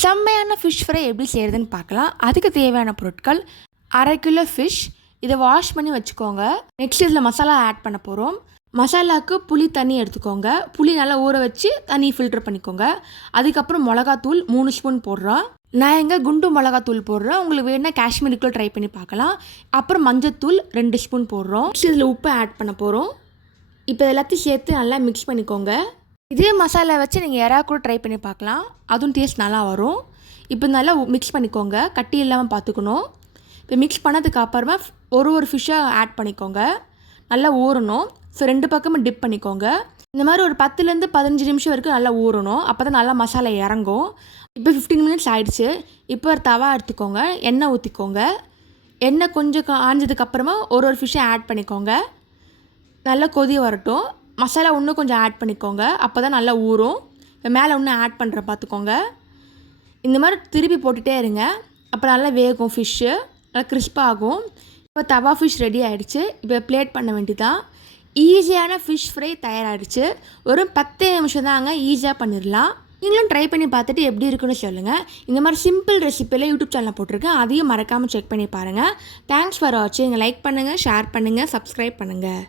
செம்மையான fish fry எப்படி செய்கிறதுன்னு பார்க்கலாம். அதுக்கு தேவையான பொருட்கள் அரை கிலோ ஃபிஷ் இதை வாஷ் பண்ணி வச்சுக்கோங்க. நெக்ஸ்ட் இதில் மசாலா ஆட் பண்ண போகிறோம் மசாலாவுக்கு புளி தண்ணி எடுத்துக்கோங்க. புளி நல்லா ஊற வச்சு தண்ணி ஃபில்டர் பண்ணிக்கோங்க. அதுக்கப்புறம் மிளகாத்தூள் மூணு ஸ்பூன் போடுறோம். நான் எங்கே குண்டு மிளகாத்தூள் போடுறேன். உங்களுக்கு வேணால் காஷ்மீருக்குள்ள ட்ரை பண்ணி பார்க்கலாம். அப்புறம் மஞ்சத்தூள் ரெண்டு ஸ்பூன் போடுறோம். நெக்ஸ்ட் இதில் உப்பு ஆட் பண்ண போகிறோம் இப்போ எல்லாத்தையும் சேர்த்து நல்லா மிக்ஸ் பண்ணிக்கோங்க. இதே மசாலா வச்சு நீங்கள் யாராவது கூட ட்ரை பண்ணி பார்க்கலாம். அதுவும் டேஸ்ட் நல்லா வரும். இப்போ நல்லா மிக்ஸ் பண்ணிக்கோங்க. கட்டி இல்லாமல் பார்த்துக்கணும். இப்போ மிக்ஸ் பண்ணதுக்கு அப்புறமா ஒரு ஒரு ஃபிஷ்ஷாக ஆட் பண்ணிக்கோங்க. நல்லா ஊறணும். ஸோ ரெண்டு பக்கமும் டிப் பண்ணிக்கோங்க. இந்த மாதிரி ஒரு பத்துலேருந்து பதினஞ்சு நிமிஷம் வரைக்கும் நல்லா ஊறணும். அப்போ தான் நல்லா மசாலா இறங்கும். இப்போ ஃபிஃப்டீன் மினிட்ஸ் ஆயிடுச்சு. இப்போ ஒரு தவா எடுத்துக்கோங்க. எண்ணெய் ஊற்றிக்கோங்க எண்ணெய் கொஞ்சம் காஞ்சதுக்கப்புறமா ஒரு ஒரு ஃபிஷ்ஷை ஆட் பண்ணிக்கோங்க. நல்லா கொதி வரட்டும். மசாலா இன்னும் கொஞ்சம் ஆட் பண்ணிக்கோங்க. அப்போ தான் நல்லா ஊறும். இப்போ மேலே இன்னும் ஆட் பண்ணுற பார்த்துக்கோங்க இந்த மாதிரி திருப்பி போட்டுகிட்டே இருங்க. அப்போ நல்லா வேகும் ஃபிஷ்ஷு நல்லா கிறிஸ்பாகும் இப்போ தவா ஃபிஷ் ரெடி ஆகிடுச்சு இப்போ பிளேட் பண்ண வேண்டிதான் ஈஸியான ஃபிஷ் ஃப்ரை தயாராகிடுச்சு ஒரு பத்து நிமிஷம் தாங்க ஈஸியாக பண்ணிடலாம். நீங்களும் ட்ரை பண்ணி பார்த்துட்டு எப்படி இருக்குன்னு சொல்லுங்கள் இந்த மாதிரி சிம்பிள் ரெசிப்பியில் யூடியூப் சேனலில் போட்டிருக்கேன். அதையும் மறக்காமல் செக் பண்ணி பாருங்கள் தேங்க்ஸ் ஃபார் வாட்சிங் லைக் பண்ணுங்கள் ஷேர் பண்ணுங்கள் சப்ஸ்கிரைப் பண்ணுங்கள்